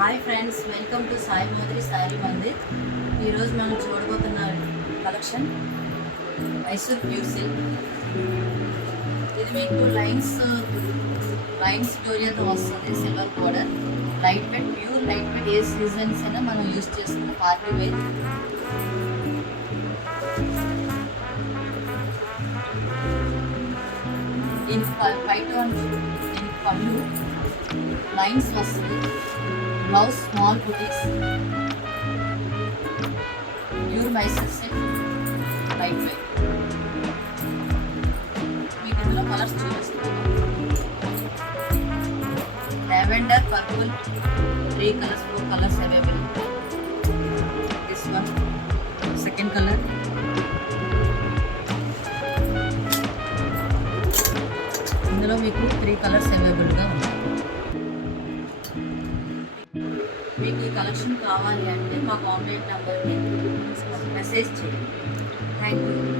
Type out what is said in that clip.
Hi friends, welcome to Sai Modari Saree Mandir. ఈరోజు మనం చూడబోతున్న కలెక్షన్ మైసూర్ ప్యూర్ సిల్క్. ఇది మీకు లైన్స్ డోరియాతో వస్తుంది. Silver border, light weight, pure light weight. ఏ సీజన్స్ అయినా మనం యూజ్ చేసుకున్న పార్టీ వేర్. దీనికి పళ్ళు లైన్స్ వస్తుంది. బ్లౌజ్ స్మాల్ బుటీస్, ప్యూర్ మైసూర్ సిల్క్, లైట్ వెయిట్. మీకు ఇందులో కలర్స్ చూపిస్తున్నాను. లావెండర్, పర్పుల్, 3 కలర్స్, 4 colours available. This one second colour. ఇందులో మీకు 3 కలర్స్ అవైలబుల్గా ఉన్నాయి. మీకు ఈ కలెక్షన్ కావాలి అంటే మా కాంటాక్ట్ నెంబర్కి మెసేజ్ చేయండి. Thank you.